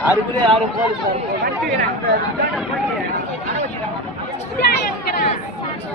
अर B R